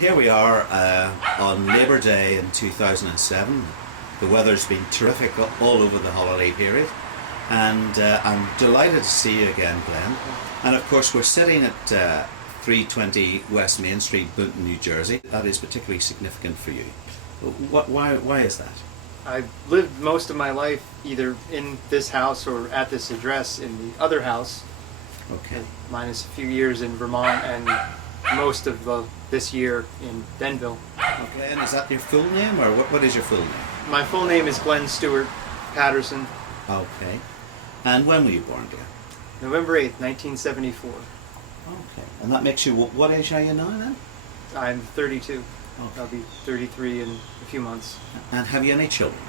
Here we are on Labour Day in 2007. The weather's been terrific all over the holiday period, and I'm delighted to see you again, Glenn. And of course we're sitting at 320 West Main Street, Boonton, New Jersey. That is particularly significant for you. Why is that? I've lived most of my life either in this house or at this address in the other house. Okay. Minus a few years in Vermont and most of this year in Benville. Okay, and is that your full name, or what is your full name? My full name is Glenn Patterson. Okay. And when were you born, Glenn? November 8th, 1974. Okay. And that makes you, what age are you now then? I'm 32. Okay. I'll be 33 in a few months. And have you any children?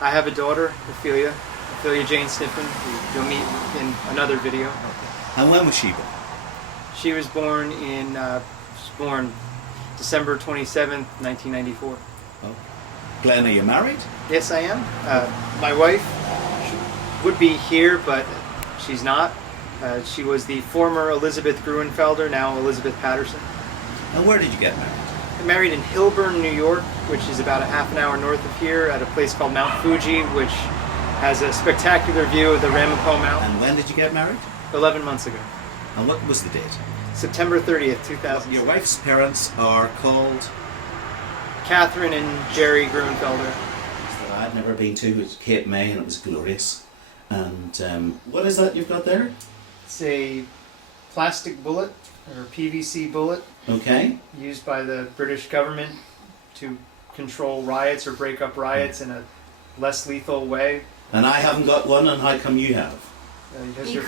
I have a daughter, Ophelia Jane Sniffen, who you'll meet in another video. Okay. And when was she born? She was born December 27th, 1994. Oh. Glenn, are you married? Yes, I am. My wife would be here, but she's not. She was the former Elizabeth Gruenfelder, now Elizabeth Patterson. And where did you get married? I married in Hilburn, New York, which is about a half an hour north of here, at a place called Mount Fuji, which has a spectacular view of the Ramapo Mountain. And when did you get married? 11 months ago. And what was the date? September 30th, 2000. Your wife's parents are called? Catherine and Jerry Gruenfelder. That I'd never been to. It was Cape May, and it was glorious. And what is that you've got there? It's a plastic bullet, or PVC bullet. Okay. Used by the British government to control riots or break up riots in a less lethal way. And I haven't got one, and how come you have? Because your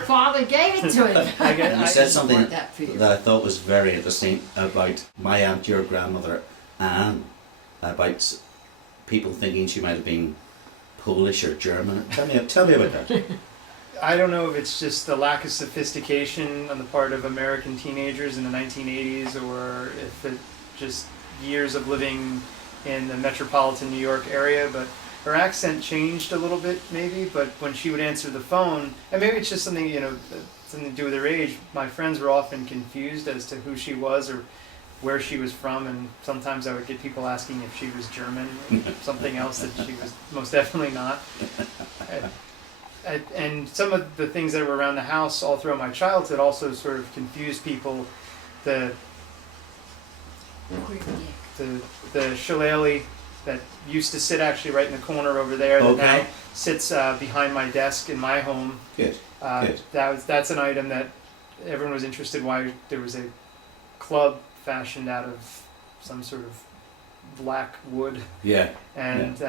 father gave it to him. You said something that I thought was very interesting about my aunt, your grandmother, Anne, about people thinking she might have been Polish or German. Tell me about that. I don't know if it's just the lack of sophistication on the part of American teenagers in the 1980s, or if it just years of living in the metropolitan New York area, but her accent changed a little bit maybe, but when she would answer the phone, and maybe it's just something, something to do with her age, my friends were often confused as to who she was or where she was from, and sometimes I would get people asking if she was German, or something else that she was most definitely not. And some of the things that were around the house all throughout my childhood also sort of confused people. The shillelagh that used to sit actually right in the corner over there, that now sits behind my desk in my home. Good. Good. That's an item that everyone was interested why there was a club fashioned out of some sort of black wood. Yeah. And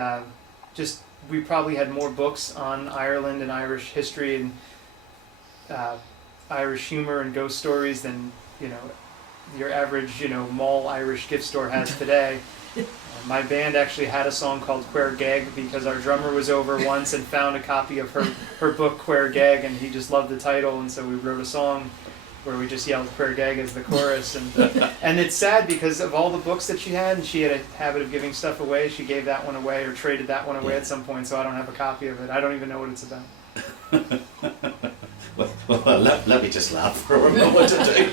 just we probably had more books on Ireland and Irish history and Irish humor and ghost stories than your average mall Irish gift store has today. My band actually had a song called Queer Gag because our drummer was over once and found a copy of her book Queer Gag, and he just loved the title, and so we wrote a song where we just yelled Queer Gag as the chorus. And it's sad because of all the books that she had, and she had a habit of giving stuff away. She gave that one away or traded that one away at some point, so I don't have a copy of it. I don't even know what it's about. well, let me just laugh for a moment or two.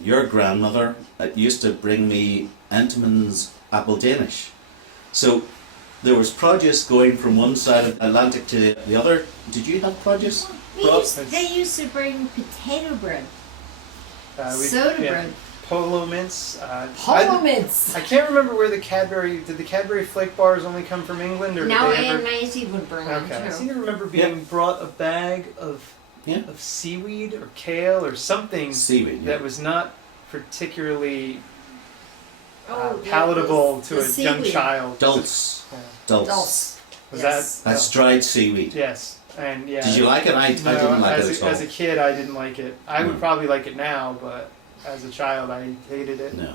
Your grandmother used to bring me Entman's apple Danish. So there was produce going from one side of the Atlantic to the other. Did you have produce? They used to bring potato bread, soda bread. Polo mints. Mints. I can't remember where did the Cadbury Flake bars only come from England, or now did they ever? Aunt Maisie would bring them too. I seem to remember being brought a bag of seaweed or kale or something that was not particularly palatable to a young child. Dulse. Yeah. Dulse. Was That's dried seaweed. Yes. And Did you like it? I didn't like it at all. As a kid, I didn't like it. I would probably like it now, but as a child, I hated it. No.